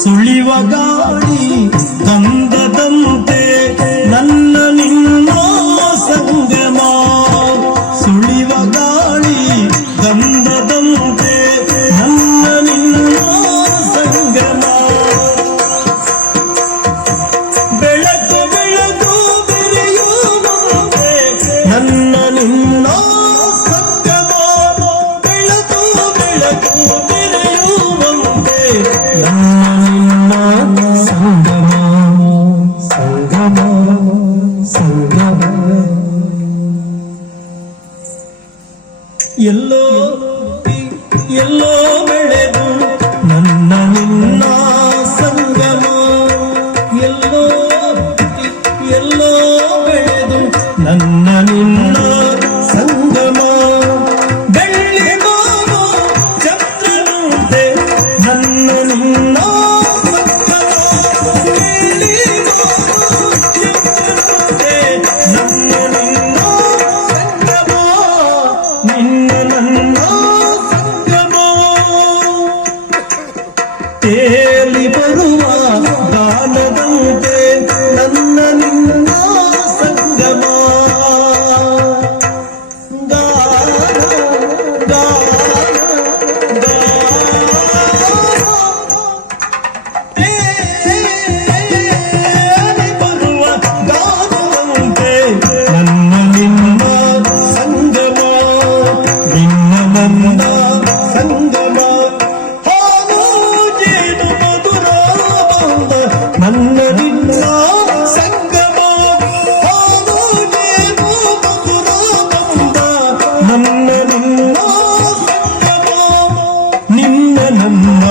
ಸುಳಿವ ಗಾಳಿ ಗಂಧದಂತೆ ನನ್ನ ನಿನ್ನ ಸಂಗಮ. ಸುಳಿವ ಗಾಳಿ ಗಂಧದಂತೆ ನನ್ನ ನಿನ್ನ ಸಂಗಮ. ಬೆಳಕು ಬೆಳಕು ಬೆರೆಯುವಂತೆ ನನ್ನ ನಿನ್ನ ಸಂಗಮ. ಬೆಳಕು ಬೆಳಕು ಬೆರೆಯುವಂತೆ ನನ್ನ ನಿನ್ನ ಸಂಗಮ. ಸಂಗಮ ಸಂಗಮ. ಎಲ್ಲೋ ಎಲ್ಲೋ ಬೆಳೆದು ನನ್ನ ನಿನ್ನ ಸಂಗಮ. ಎಲ್ಲೋ ಎಲ್ಲೋ ಬೆಳೆದು ನನ್ನ ನಿನ್ನ ಸಂಗಮ. ಬೆಳ್ಳಿ ಬಾನು ಚಂದ್ರನಂತೆ ನನ್ನ ನಿನ್ನ ಸಂಗಮ. ಬೆಳ್ಳಿ ಬಾನು ಚಂದ್ರನಂತೆ ನನ್ನ ನಿನ್ನ ಸಂಗಮ. ನಿನ್ನ ನನ್ನ ಸಂಗಮ. ತೇಲಿ ಬರುವ ಗಾನದಂತೆ ನನ್ನ ನಿನ್ನ ಸಂಗಮ. ಗಾನ ಗಾನ ತೇಲಿ ಬರುವ ಗಾನದಂತೆ ನನ್ನ ನಿನ್ನ ಸಂಗಮ. ನಿನ್ನ ನನ್ನ ಸಂಗಮ. ಹಾಲು ಜೇನು ಮಧುರ ಬಂದ ನನ್ನ ನಿನ್ನ ಸಂಗಮ. ಹಾಲು ಜೇನು ಮಧುರ ಬಂದ ನನ್ನ ನಿನ್ನ ಸಂಗಮ. ನಿನ್ನ ನನ್ನ